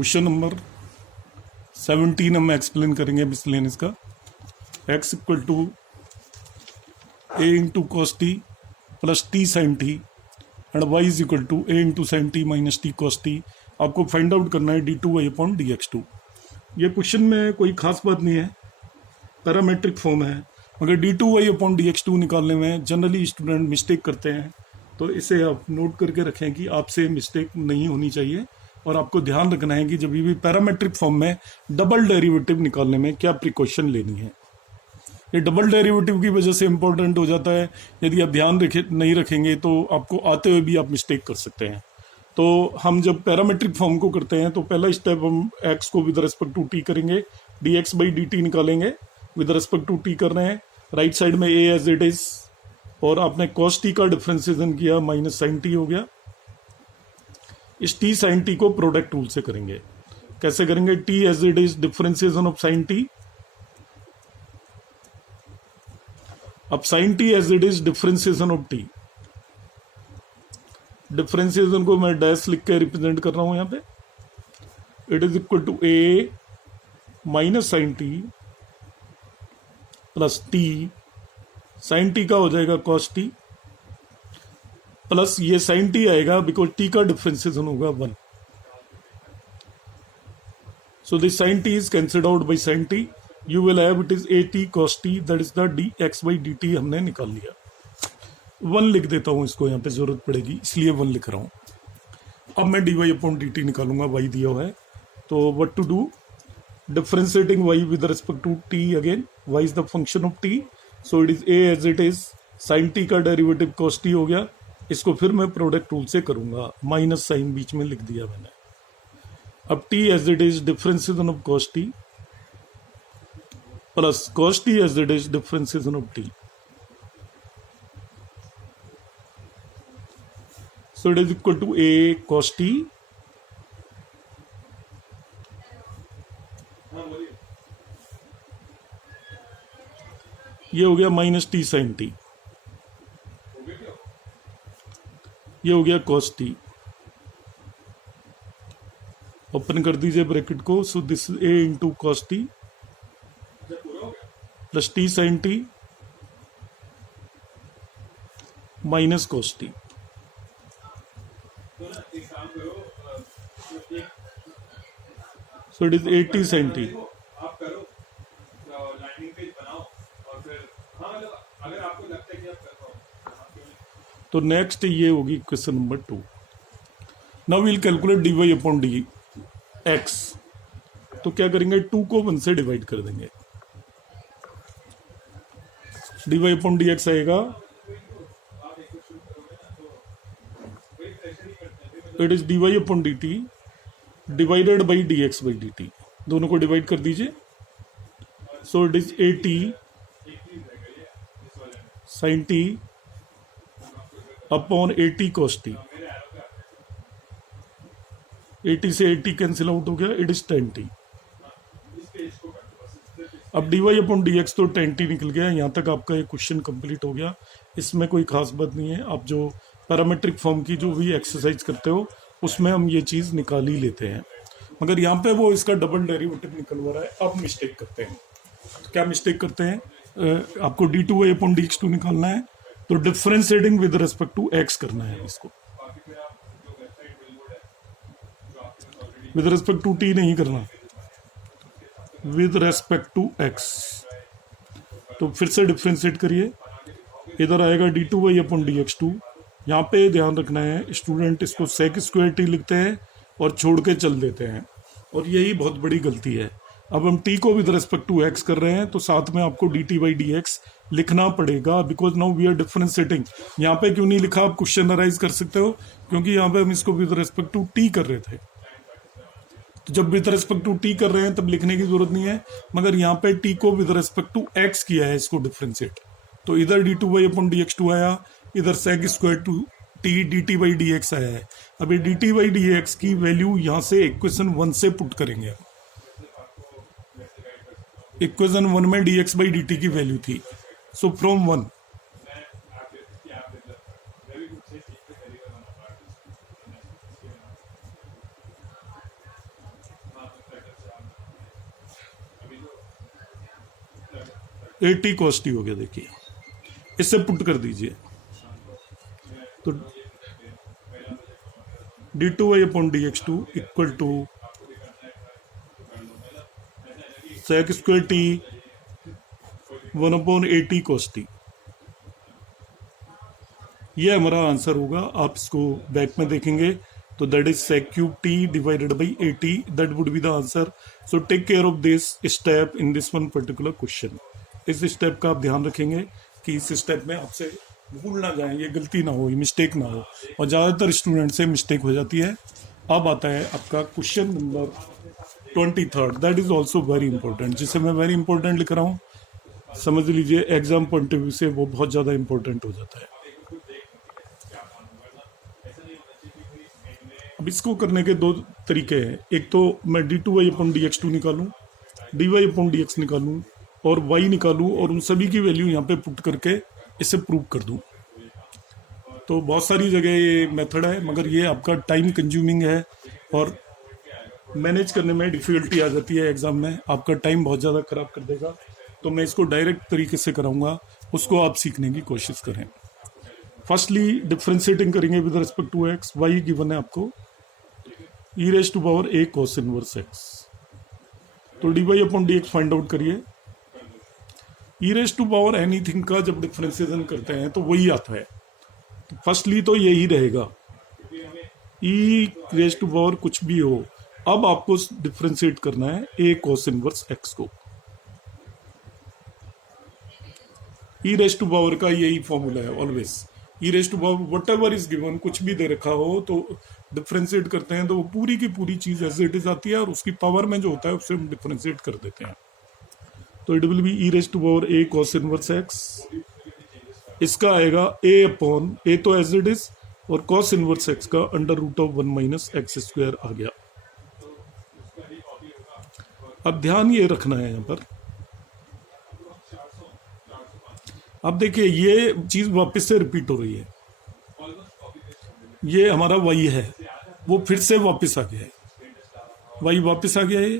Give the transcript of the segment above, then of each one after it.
Question number 17 हम explain करेंगे miscellaneous का। x equal to a into cos t plus t sine t and y is equal to a into sine t minus t cos t. आपको find out करना है d2y upon dx2। ये question में कोई खास बात नहीं है, पैरामेट्रिक फॉर्म है, मगर d2y अपॉन dx2 निकालने में जनरली स्टूडेंट मिस्टेक करते हैं, तो इसे आप नोट करके रखें कि आपसे मिस्टेक नहीं होनी चाहिए। और आपको ध्यान रखना है कि जब भी पैरामेट्रिक फॉर्म में डबल डेरिवेटिव निकालने में क्या प्रिकॉशन लेनी है। ये डबल डेरिवेटिव की वजह से इंपॉर्टेंट हो जाता है। यदि आप ध्यान नहीं रखेंगे तो आपको आते हुए भी आप मिस्टेक कर सकते हैं। तो हम जब पैरामेट्रिक फॉर्म को करते हैं तो पहला स्टेप हम x को विद रिस्पेक्ट टू t करेंगे, dx बाई dt निकालेंगे, विद रिस्पेक्ट टू t कर रहे हैं, राइट साइड में a एज इट इज, और आपने cos t का डिफरेंशिएशन किया माइनस साइन t हो गया। इस t साइन t को प्रोडक्ट रूल से करेंगे। कैसे करेंगे? t as it is differentiation of sine t, अब sine t as it is differentiation of t। Differentiation को मैं डैश लिख के रिप्रेजेंट कर रहा हूं यहां पे। It is equal to a minus sine t plus t, sine t का हो जाएगा cos t, प्लस ये साइन t आएगा बिकॉज t का डिफरेंशिएशन होगा 1। So this sine t is cancelled out by sine t, you will have it is a t cos t, that is the dx by dt हमने निकाल लिया। 1 लिख देता हूं, इसको यहाँ पे जरूरत पड़ेगी इसलिए 1 लिख रहा हूं। अब मैं dy अपॉन dt निकालूंगा, y दिया हुआ है तो what to do, differentiating y with respect to t again, y is the function of t, so it is a as it is, sine t का डेरिवेटिव cos t हो गया। इसको फिर मैं प्रोडक्ट रूल से करूंगा, माइनस साइन बीच में लिख दिया मैंने। अब t as it is differentiation of cos t plus cos t as it is differentiation of t, so it is equal to a cos t ये हो गया माइनस टी साइन टी, ये हो गया cos t। ओपन कर दीजिए bracket को, so this is a into cos t plus t sine t minus cos t। So it is 80 sin t। तो नेक्स्ट ये होगी question number 2। Now will calculate dy upon d x. तो क्या करेंगे, 2 को 1 से डिवाइड कर देंगे, dy अपॉन डी एक्स आएगा, it is dy upon d t divided by d x by d t, दोनों को डिवाइड कर दीजिए। So it is 80 sine t upon 80 cos t। 80 से 80 कैंसिल आउट हो गया, इट इज 10 t। अब dy upon d x तो 10 t निकल गया। यहाँ तक आपका ये क्वेश्चन कंप्लीट हो गया। इसमें कोई खास बात नहीं है, आप जो पैरामेट्रिक फॉर्म की जो भी एक्सरसाइज करते हो उसमें हम ये चीज़ निकाल ही लेते हैं, मगर यहाँ पे वो इसका डबल डेरिवेटिव निकलवा रहा है। अब मिस्टेक करते हैं, क्या मिस्टेक करते हैं, आपको d2y अपॉन dx2 निकालना है तो differentiating with respect to x करना है। इसको विद रिस्पेक्ट टू t नहीं करना, विद रिस्पेक्ट टू x। तो फिर से डिफरेंशिएट करिए, इधर आएगा d2y अपॉन dx2। यहाँ पे ध्यान रखना है, स्टूडेंट इसको सेक स्क्वायर टी लिखते हैं और छोड़ के चल देते हैं, और यही बहुत बड़ी गलती है। अब हम t को विद रिस्पेक्ट टू x कर रहे हैं तो साथ में आपको dt बाई डी एक्स लिखना पड़ेगा, because now we are differentiating. यहाँ पे क्यों नहीं लिखा, आप क्वेश्चन अराइज कर सकते हो, क्योंकि यहाँ पे हम इसको विद रिस्पेक्ट टू t कर रहे थे। तो जब विद रिस्पेक्ट टू t कर रहे हैं तब लिखने की जरूरत नहीं है, मगर यहाँ पे t को विद रिस्पेक्ट टू x किया है, इसको डिफरेंशिएट, तो इधर d2y अपॉन dx2 आया, इधर sec square two t dt by d x आया है। अब ये dt बाई डी एक्स की वैल्यू यहाँ से इक्वेशन 1 से पुट करेंगे। इक्वेशन 1 में dx बाई dt की वैल्यू थी, सो फ्रॉम 1 80 cos t हो गया। देखिए इससे पुट कर दीजिए तो d2y upon dx2 equal to sec square t 1/80 cos t। ये हमारा आंसर होगा। आप इसको बैक में देखेंगे तो that is sec cube t divided by 80, that would be the answer. So take care of this step in this one particular question. इस स्टेप का आप ध्यान रखेंगे कि इस स्टेप में आपसे भूल ना जाए, ये गलती ना हो, ये मिस्टेक ना हो, और ज़्यादातर स्टूडेंट से मिस्टेक हो जाती है। अब आता है आपका question number 23, that is also very important, जिसे मैं वेरी इंपॉर्टेंट लिख रहा हूँ। समझ लीजिए एग्जाम पॉइंट ऑफ व्यू से वो बहुत ज़्यादा इंपॉर्टेंट हो जाता है। अब इसको करने के दो तरीके हैं। एक तो मैं d2y अपॉन dx2 निकालूं, dy अपॉन dx निकालूं और y निकालूं और उन सभी की वैल्यू यहाँ पे पुट करके इसे प्रूव कर दूं। तो बहुत सारी जगह ये मेथड है, मगर ये आपका टाइम कंज्यूमिंग है और मैनेज करने में डिफिकल्टी आ जाती है। एग्जाम में आपका टाइम बहुत ज़्यादा खराब कर देगा। तो मैं इसको डायरेक्ट तरीके से कराऊंगा, उसको आप सीखने की कोशिश करें। फर्स्टली डिफ्रेंशिएटिंग करेंगे with respect to x. Y given है आपको e raise to power a cos inverse x। तो dy upon dx find out करिए। e raise to power anything का जब डिफ्रेंसिएशन करते हैं तो वही आता है। तो फर्स्टली तो यही रहेगा, e रेज टू पावर कुछ भी हो। अब आपको डिफ्रेंशिएट करना है a cos इनवर्स x को। e रेज टू पावर का यही फॉर्मूला है always. e raise to power whatever is given, कुछ भी दे रखा हो तो डिफ्रेंशिएट करते हैं तो वो पूरी की पूरी चीज एज इट इज आती है और उसकी पावर में जो होता है उससे हम डिफ्रेंशिएट कर देते हैं। तो it will be e raise to power a cos inverse x। इसका आएगा a अपॉन a तो एज इट इज और cos इनवर्स x का under root of 1 minus x square आ गया। अब ध्यान ये रखना है यहाँ पर। अब देखिए ये चीज वापस से रिपीट हो रही है। ये हमारा y है, वो फिर से वापस आ गया है, y वापस आ गया है।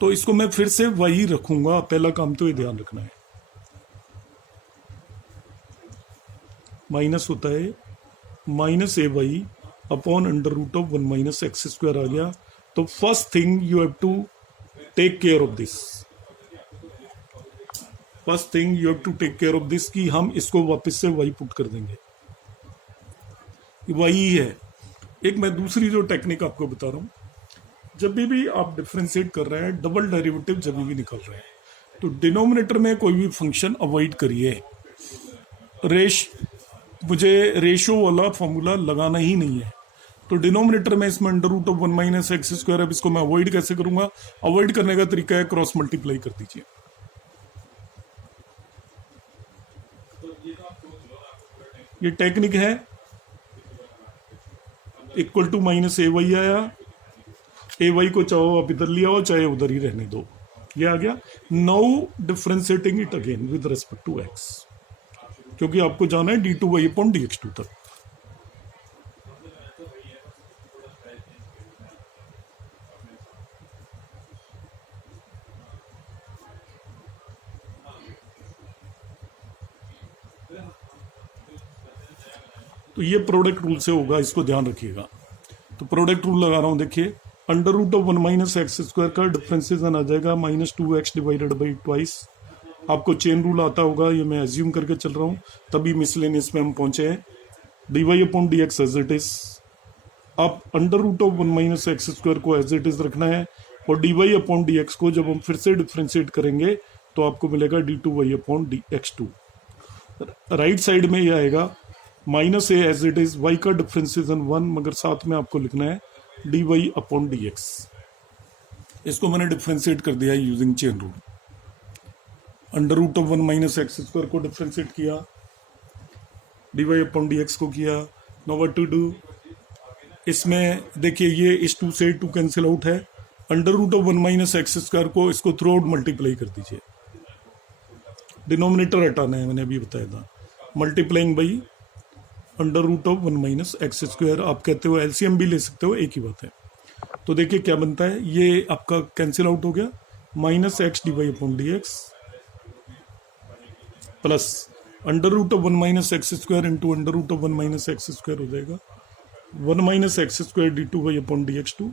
तो इसको मैं फिर से y रखूंगा। पहला काम तो ये ध्यान रखना है, माइनस होता है minus a y upon under root of 1 minus x square आ गया। तो first thing you have to take care of this, first thing you have to take care of this कि हम इसको वापस से y पुट कर देंगे, वही है। एक मैं दूसरी जो टेक्निक आपको बता रहा हूं, जब भी आप डिफरेंशिएट कर रहे हैं, डबल डेरिवेटिव जब भी निकल रहे हैं, तो डिनोमिनेटर में कोई भी फंक्शन अवॉइड करिए। मुझे रेशो वाला फॉर्मूला लगाना ही नहीं है। तो डिनोमिनेटर में इसमें under root of 1 minus x square. अब इसको मैं अवॉइड कैसे करूंगा? अवॉइड करने का तरीका है क्रॉस मल्टीप्लाई कर दीजिए। ये टेक्निक है। Equal to minus a y आया, ए वाई को चाहो आप इधर लिया हो चाहे उधर ही रहने दो, ये आ गया। Now differentiating it again with respect to x, क्योंकि आपको जाना है d2y अपॉन dx2 तक। तो ये प्रोडक्ट रूल से होगा, इसको ध्यान रखिएगा। तो प्रोडक्ट रूल लगा रहा हूं, देखिए under root of 1 minus x square का डिफरेंशिएशन आ जाएगा minus 2x divided by twice. आपको चेन रूल आता होगा, ये मैं एज्यूम करके चल रहा हूँ, तभी मिसलेनियस में हम पहुंचे हैं। dy upon dx as it is. अब under root of 1 minus x square को एज इट इज रखना है, और dy अपॉन dx को जब हम फिर से डिफ्रेंशिएट करेंगे तो आपको मिलेगा d2y upon dx2। Right side में ये आएगा minus a as it is, y का डिफ्रेंशिएशन 1, मगर साथ में आपको लिखना है dy अपॉन dx। इसको मैंने डिफ्रेंशिएट कर दिया using chain rule. Under root of 1 minus x square को डिफ्रेंशिएट किया, dy अपॉन dx को किया। नाउ व्हाट टू डू, इसमें देखिए ये इस 2 से 2 कैंसिल आउट है। Under root of 1 minus x square को इसको थ्रू आउट मल्टीप्लाई कर दीजिए। डिनोमिनेटर हटाना है, मैंने अभी बताया था। Multiplying by under root of 1 minus x square, आप कहते हो एलसीएम भी ले सकते हो, एक ही बात है। तो देखिए क्या बनता है, ये आपका कैंसिल आउट हो गया, minus x d y upon d x plus under root of 1 minus x square into under root of 1 minus x square हो जाएगा 1 minus x square d two y upon d x two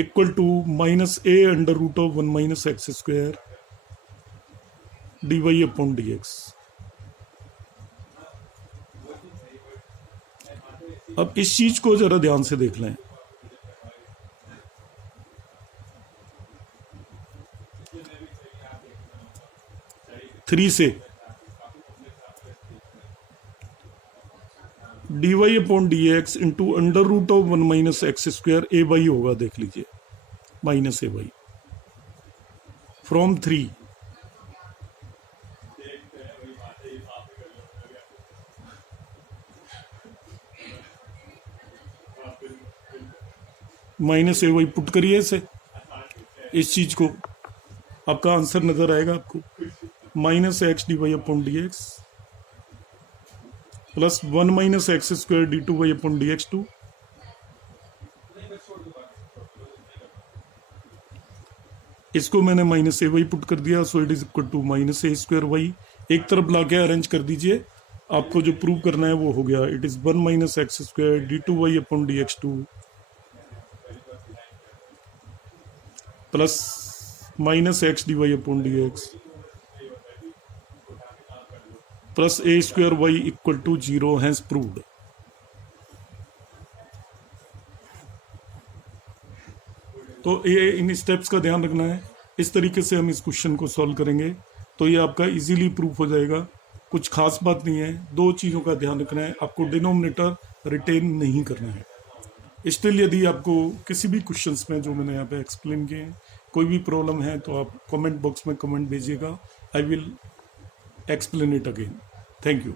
equal to minus a under root of 1 minus x square d y upon d x. अब इस चीज को जरा ध्यान से देख लें। थ्री से d y upon d x into under root of 1 minus x square a y होगा, देख लीजिए minus a y from 3 minus a y put करिए इसे, इस चीज को, आपका आंसर नजर आएगा आपको minus x d y upon d x plus 1 minus x square d two y upon d x two इसको मैंने माइनस ए वाई पुट कर दिया, so it is equal to minus a square y. एक तरफ लाके arrange कर दीजिए, आपको जो प्रूव करना है वो हो गया। It is 1 minus x square d two y upon d x two plus minus x d y upon d x plus a square y equal to 0 has proved. तो ये इन स्टेप्स का ध्यान रखना है, इस तरीके से हम इस क्वेश्चन को सॉल्व करेंगे तो ये आपका इजीली प्रूफ हो जाएगा। कुछ खास बात नहीं है, दो चीज़ों का ध्यान रखना है, आपको डिनोमिनेटर रिटेन नहीं करना है। स्टिल यदि आपको किसी भी क्वेश्चंस में जो मैंने यहाँ पे एक्सप्लेन किए हैं कोई भी प्रॉब्लम है तो आप कमेंट बॉक्स में कमेंट भेजिएगा, I will explain it again. Thank you.